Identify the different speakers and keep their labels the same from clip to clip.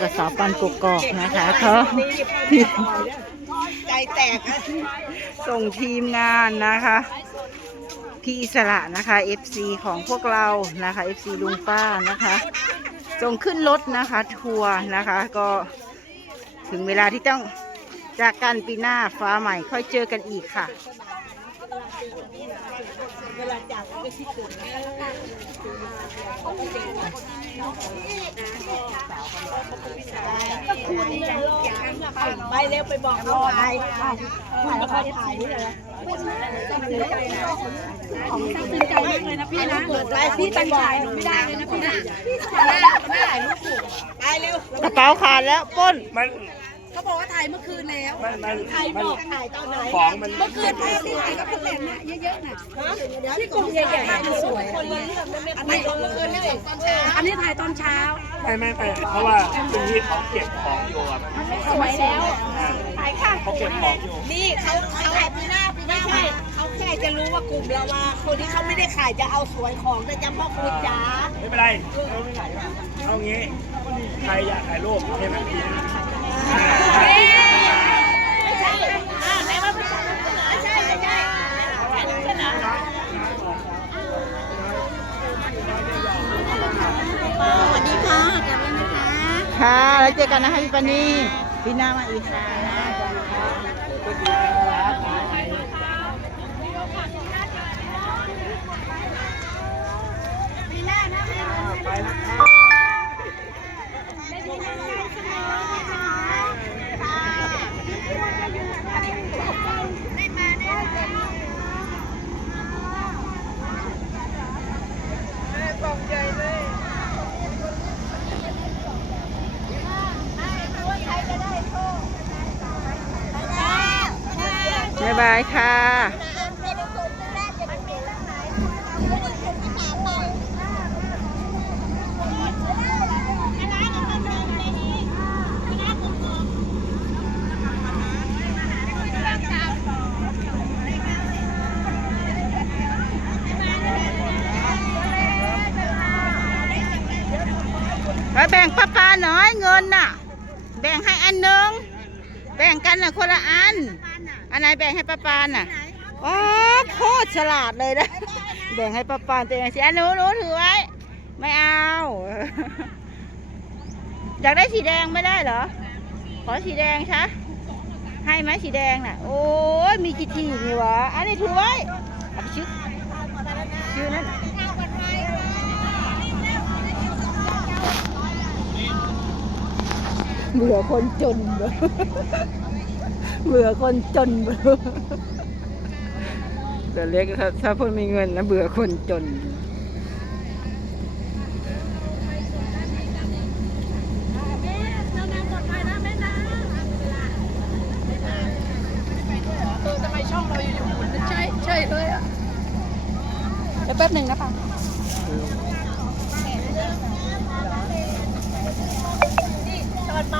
Speaker 1: กระสอบปันกกอกนะคะเขา
Speaker 2: ใจแตกอะ
Speaker 1: ส่งทีมงานนะคะพี่อิสระนะคะ FC ของพวกเรานะคะ FC ลุงป้านะคะส่งขึ้นรถนะคะ ทัวร์นะคะ ก็ถึงเวลาที่ต้องจากกันปีหน้าฟ้าใหม่ค่อยเจอกันอีกค่ะ
Speaker 2: เวลาจับก็คิดถึงก็คุณเนี่ยไปเร็วไปบอกเขาถ่ายถ่ายแล้วเขาถ่ายนี่เลย
Speaker 3: ของตั้งใจมากเลยนะพี่นะพี่ตั้งใจหนูไม่ได้เลยนะพี่นะ
Speaker 2: ไปเร็ว
Speaker 1: กระเป๋าขาดแล้วป้น
Speaker 4: มัน
Speaker 3: เขาบอกว่าถ่ายเมื่อคืนแล้ว
Speaker 4: มันมัน
Speaker 2: ใครบอกถ่ายตอนไหน
Speaker 4: ของมัน
Speaker 3: เมื่อคืนภาพที่ถ่ายกับพี่แหลมน่ะเยอะๆน่ะ
Speaker 2: ที่กลุ่มใหญ่ๆมันสวยคนละเรื่องนะไม่ไม่เมื่อคืนไม่ได้ตอนเช้า
Speaker 3: อันนี้ถ่ายตอนเช้า
Speaker 4: ไม่ไม่ไม่เพราะว่าตรงที่เขาเก็บของอยู่อะมัน
Speaker 3: สวยแล้วถ่ายค่ะ
Speaker 4: เขาเก็บของอยู่
Speaker 2: นี่เขาเขาถ่ายปีหน้าปีหน้าไม่ใช่เขาแค่จะรู้ว่ากลุ่มเราว่าคนที่เขาไม่ได้ขายจะเอาสวยของแต่จำพ่อคุณจ๋า
Speaker 4: ไม่เป็นไรเอางี้ใครอยากถ่ายรูปให้มันดีนะ
Speaker 2: ไม่ใช่อ่าแม่ว่าไม่ใช่ไม่ ค่ะกลับแล้วนะคะ
Speaker 1: ค่ะ แล้วเจอกันนะคะพี่ปานีพี่หน้ามาอีกค่ะ บายค่ะแล้วแบ่งป้าปาหน่อยเงินน่ะ แบ่งให้อันหนึง แบ่งกันน่ะคนละอัน อันไหนแบ่งให้ป้าปานน่ะว้าโคตรฉลาดเลยนะแบ่งให้ป้าปานตัวเองสิอันหนูหนูถือไว้ ไม่เอา อยากได้สีแดงไม่ได้เหรอ ขอสีแดงชะให้ไหมสีแดงน่ะ โอ้ยมีกี่ทีนี่วะ อันนี้ถือไว้เอาไปชื่อชื่อนั่นน่ะเบื่อคนจนเบื่อ เบื่อคนจนเบื่อเบื่อเล็กถ้าถ้าพูดมีเงินนะเบื่อคนจน
Speaker 3: ใช่ใช่เลยอะ เดี๋ยวแป๊บหนึ่งนะปัง
Speaker 2: ตอนมา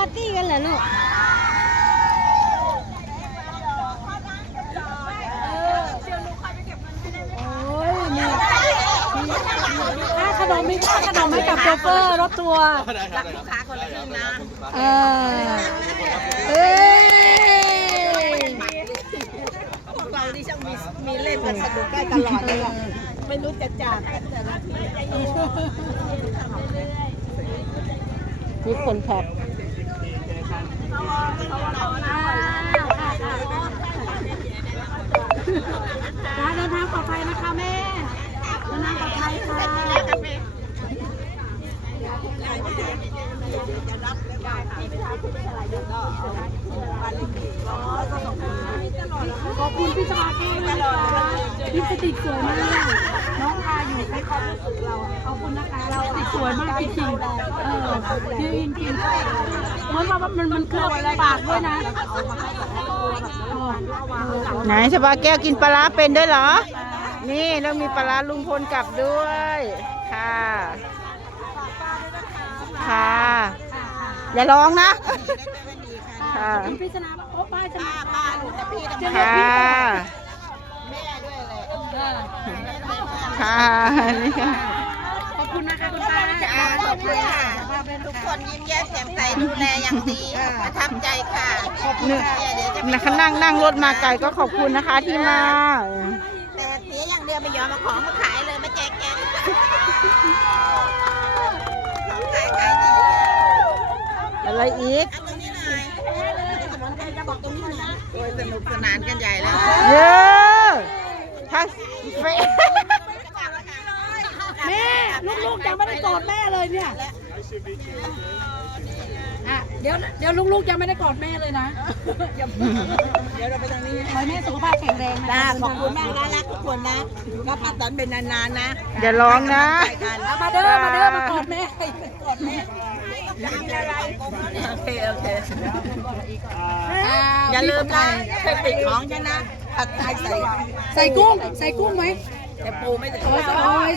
Speaker 2: า
Speaker 1: ปาร์ตี้กันเห
Speaker 3: รอลูกโอ้ยมีค่าขนมมีค่าขนมให้กับโชเฟอร์รถทัวร์
Speaker 2: รักลูกค้าคนละครึ่งนะ
Speaker 3: เออเอ้ย
Speaker 2: พวกเราที่ช่างมีมีเล่นกันสนุกได้ตลอดเลยอะไม่รู้จะจากกันแต่ละที
Speaker 1: ทุกคนครับ
Speaker 3: ร้าน เดินทางปลอดภัยนะคะแม่เดินทางปลอดภัยค่ะขอบคุณพี่สมาร์ทด้วยนะคะลิปสติกสวยมาก น้องทาอยู่ให้ความรู้ สึกเราขอบคุณนะคะเราติดสวยมากจริงๆเออจริงจริงๆอนว่ามันมันเคลือบปากด้วยนะ
Speaker 1: ไหนชบาแก้วกินปลาร้าเป็นด้วยเหรอ นี่แล้วมีปลาร้าลุงพลกลับด้วย ค่ะ ค่ะ อย่าร้องนะ ค่ะ
Speaker 3: พิจารณาว่าโอ้ป้าจะมา
Speaker 2: ป้าลูกแต่พี่ทำไม
Speaker 1: ค่ะ
Speaker 2: แม่ด้วยเลย
Speaker 1: ค่ะนี่ค่ะ
Speaker 3: คุณค่ะ
Speaker 2: ทุกคนยิ้มแย้มแจ่มใสดูแลอย่างดีประทับใจค่ะขอบคุณ
Speaker 1: เนี่ย
Speaker 2: ค่ะเดี๋ยวจะ
Speaker 1: นะคะนั่งนั่งรถมาไกลก็ขอบคุณนะคะที่มา
Speaker 2: แต่เสียอย่างเดียวไม่ยอมมาของมาขายเลยมาแจกแจกของขายขายดี
Speaker 1: อะไรอีก
Speaker 2: เอาตรงนี้หน่อยสมุนไพรจะบอกตรงนี้หน่อยโอ้ยสนุกสนานกันใหญ่แล้ว
Speaker 1: เยอะถ้าเฟ
Speaker 3: แม่ ลูกๆยังไม่ได้กอดแม่เลยเนี่ย อะเดี๋ยวเดี๋ยวลูกๆยังไม่ได้กอดแม่เลยนะ
Speaker 2: เดี๋ยวเราไปทางนี้
Speaker 3: ขอให้แม่สุขภาพแข็งแรงนะ
Speaker 2: จ้าขอบคุณมากนะรักทุกคนนะก็ป้าตอนเป็นนานๆนะ
Speaker 1: อย่าร้องนะ
Speaker 2: ไปกัน
Speaker 3: เอามาเด้อมาเด้อมากอดแม่กอดแม่
Speaker 2: โอเคโอเค
Speaker 3: อ่า
Speaker 2: อย่าลืมนะเคยติดของฉันนะผัดไทยใส่
Speaker 3: ใส่กุ้ง ใส่กุ้งไหม
Speaker 2: แต่ปูไม่ใส่
Speaker 3: โอ้ย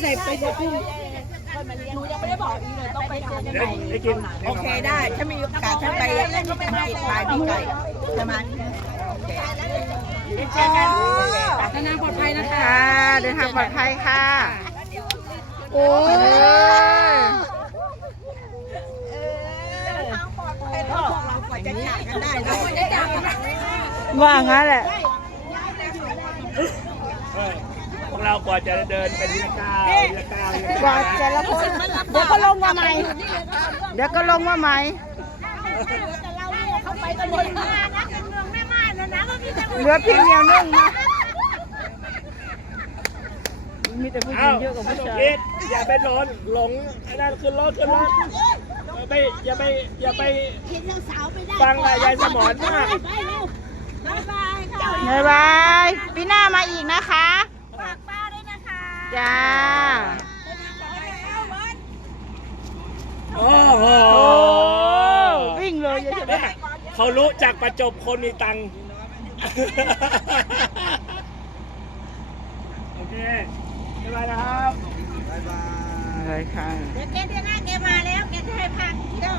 Speaker 3: โอ้ยใส่ไปใส่กุ้ง
Speaker 4: ได้ได้กิน
Speaker 2: โอเคได้ถ้ามีโอกาสฉันไปอังกฤษปลายปีไก่ใช่ไหมโอเคเจอกัน
Speaker 3: นานๆปลอดภัยนะคะ
Speaker 1: ค่ะเดินทางปลอดภัยค่ะ โอ้ย
Speaker 2: ให้พวกเรากว่าจะจากกันได้นะ
Speaker 1: ว่างั้นแหละ
Speaker 4: เออพวกเรากว่าจะเดินเป็นทีละก้าวทีละก้าวทีละ
Speaker 1: กว่า
Speaker 4: ก้าว
Speaker 1: แต่ละคนเดี๋ยวก็ลงมาใหม่ เดี๋ยวก็ลงมาใหม่
Speaker 2: เขาไปกันหมดนะเมืองแม่ม่านนะนะก็มีแต่
Speaker 1: เหลือเพียงเดียวนึ่งมามีแต่ผู้หญิ
Speaker 4: เอ้าง
Speaker 1: เยอะกว่า
Speaker 4: ส
Speaker 1: ผู้
Speaker 4: นุก
Speaker 1: ชาย
Speaker 4: คิดอย่าไปหลงหลงไอ้นั่นขึ้นรถขึ้นรถอย่าไปอย่าไปอย่าไป
Speaker 2: คิดเรื่องสาวไปได้
Speaker 4: ฟังอะยายสมอนมาก
Speaker 2: ไปเร็วบ๊ายบายค่ะ
Speaker 1: บ๊ายบายปีหน้ามาอีก
Speaker 2: นะคะ
Speaker 1: จ้า
Speaker 4: โอ้โห
Speaker 1: โอ้วิ่งเลยเยอะ
Speaker 4: เนี่ยเขารู้จักประจบคนมีตังค์โอเคบ๊ายบายนะครับ
Speaker 1: ๆเลยค่ะ
Speaker 2: เดี๋ยวแกเดือนหน้าแกมาแล้วแกจะให้พักเที่ยว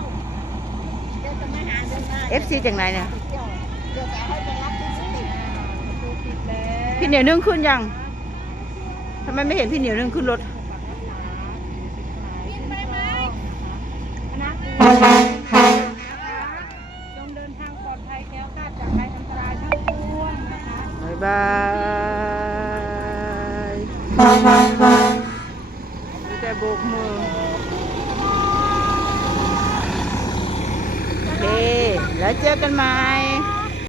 Speaker 2: เดี๋ยวจะมาหาเดือนหน้า
Speaker 1: FC จากไหนเนี่ย
Speaker 2: เที่ยวเดี๋ยวจะให้ไปรับที่สติ
Speaker 1: พี่เหนียวนึ่งขึ้นยัง ทำไมไม่เห็นพี่เหนียวนึ่งขึ้นรถ
Speaker 3: จงเดินทางปลอดภัยแคล้วคลาดจากภัยอันตรายทั้งปวงนะคะ
Speaker 1: บายบายมีแต่โบกมือโอเคแล้วเจอกันใหม่